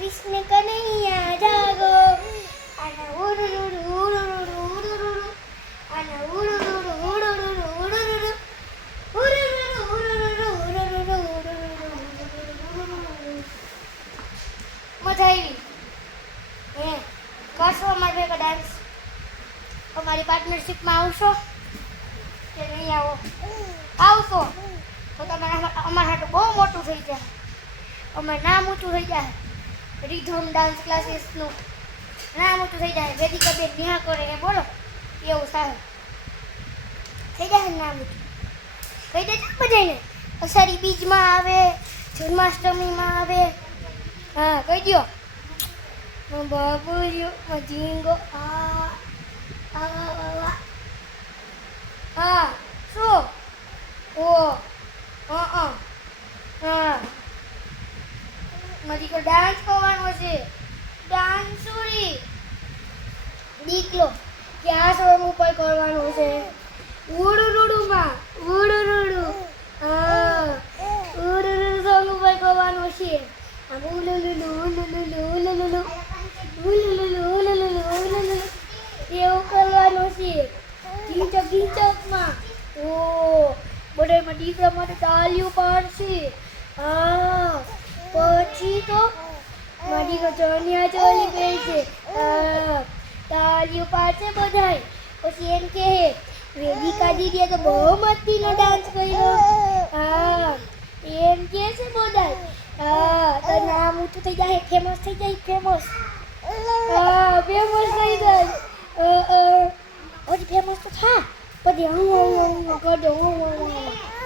કૃષ્ણ કનૈયા જાગો આના ઉડુડુડુ ઉડુડુડુ ઉડુડુડુ આના ઉડુડુડુ ઉડુડુડુ ઉડુડુડુ ઉડુડુડુ ઉડુડુડુ ઉડુડુડુ ઉડુડુડુ. મજા આવી હે? કરશો અમારી ભેગો ડાન્સ? અમારી પાર્ટનરશિપમાં આવશો કે નહીં આવો? આવશો તો તમારે અમારા હાટું બહુ મોટું થઈ જાય. અમારે નામ ઊંચું થઈ જાય. રિધમ ડાન્સ ક્લાસીસનું નામ ઊંચું થઈ જાય. વેદિકા બેન ન્યા કરે એ બોલો એવું સાહેબ થઈ જાય. નામ ઊંચું થઈ જાય બધાને. અષાઢી બીજમાં આવે, જન્માષ્ટમીમાં આવે. હા કહી દો. બાબુલ્યો મજીંગો આ હા શું ઓ હા મારી કો ડાન્સ કરવાનો છે. ડાન્સુરી દીકલો કે આ સોંગ ઉપર કરવાનું છે. ઉડુડુડુમાં ઉડુડુડુ હા ઉડુડુડુ સોંગ ઉપર કરવાનું છે. આમ ઉલુલુલુ ઉલુલુલુ ઉલુલુલુ ઉલુલુલુ ઉલુલુલુ ઉલુલુલુ એવું કરવાનું છે. ગીચકમાં ઓ બધામાં દીકરા માટે તાલીઓ પાડશે. હા પછી તો મારી ચણિયા ચોલી પહેરશે. તાલીઓ પાડશે બધાય. પછી એમ કહે વેદિકા દીદીએ તો બહુ મસ્તીનો ડાન્સ કર્યો. હા એમ કહે છે બધાય. હા તો નામ ઊંચું થઈ જાય, ફેમસ થઈ જાય. ફેમસ હા ફેમસ થઈ જાય. હજી ફેમસ તો થા પછી હું કરજો હું